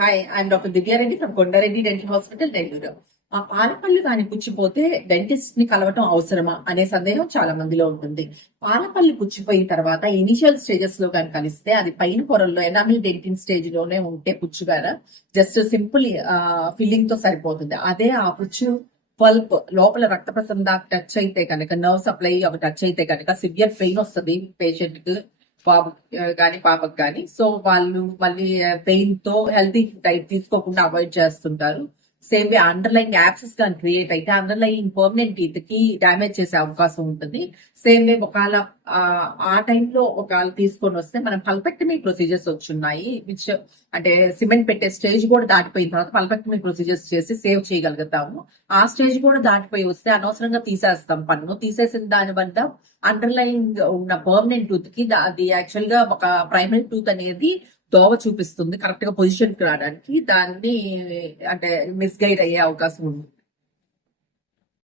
Hi, I'm doctor Divya Reddy from Kondareddy dental hospital, Nellore. ఆ పాలపళ్ళు కానీ పుచ్చిపోతే dentist ని కలవటం అవసరమా అనే సందేహం చాలా మందిలో ఉంటుంది. పాలపళ్ళు పుచ్చిపోయిన తర్వాత ఇనిషియల్ స్టేజెస్ లో కానీ కలిస్తే అది పైన పొరల్లో ఎనామిల్ డెంటిన్ స్టేజ్ లోనే ఉంటే పుచ్చుగార జస్ట్ సింపుల్ ఫిల్లింగ్ తో సరిపోతుంది. అదే ఆ పుచ్చు పల్ప్ లోపల రక్త ప్రసరణ దాకా టచ్ అయితే కనుక, నర్వ్ సప్లై అవి టచ్ అయితే కనుక సివియర్ పెయిన్ వస్తుంది పేషెంట్ కి, బాబు కానీ పాపకు కానీ. సో వాళ్ళు మళ్ళీ పెయిన్ తో హెల్తీ డైట్ తీసుకోకుండా అవాయిడ్ చేస్తుంటారు. సేమ్ వే అండర్లైన్ యాప్సెస్ కానీ క్రియేట్ అయితే అండర్లైన్ పర్మనెంట్ టీత్ కి డ్యామేజ్ చేసే అవకాశం ఉంటుంది. సేమ్ వే ఒకవేళ ఆ టైంలో ఒకవేళ తీసుకొని వస్తే మనం పల్పెక్టమీ ప్రొసీజర్స్ వచ్చున్నాయి, విచ్ అంటే సిమెంట్ పెట్టే స్టేజ్ కూడా దాటిపోయిన తర్వాత పల్పెక్టమీ ప్రొసీజర్స్ చేసి సేవ్ చేయగలుగుతాము. ఆ స్టేజ్ కూడా దాటిపోయి వస్తే అనవసరంగా తీసేస్తాం పన్ను. తీసేసిన దాని వల్ల అండర్లైన్ ఉన్న పర్మనెంట్ టూత్ కి అది యాక్చువల్ గా ఒక ప్రైమరీ టూత్ అనేది దోవ చూపిస్తుంది కరెక్ట్ గా పొజిషన్ కి రావడానికి. దాన్ని అంటే మిస్గైడ్ అయ్యే అవకాశం ఉంది.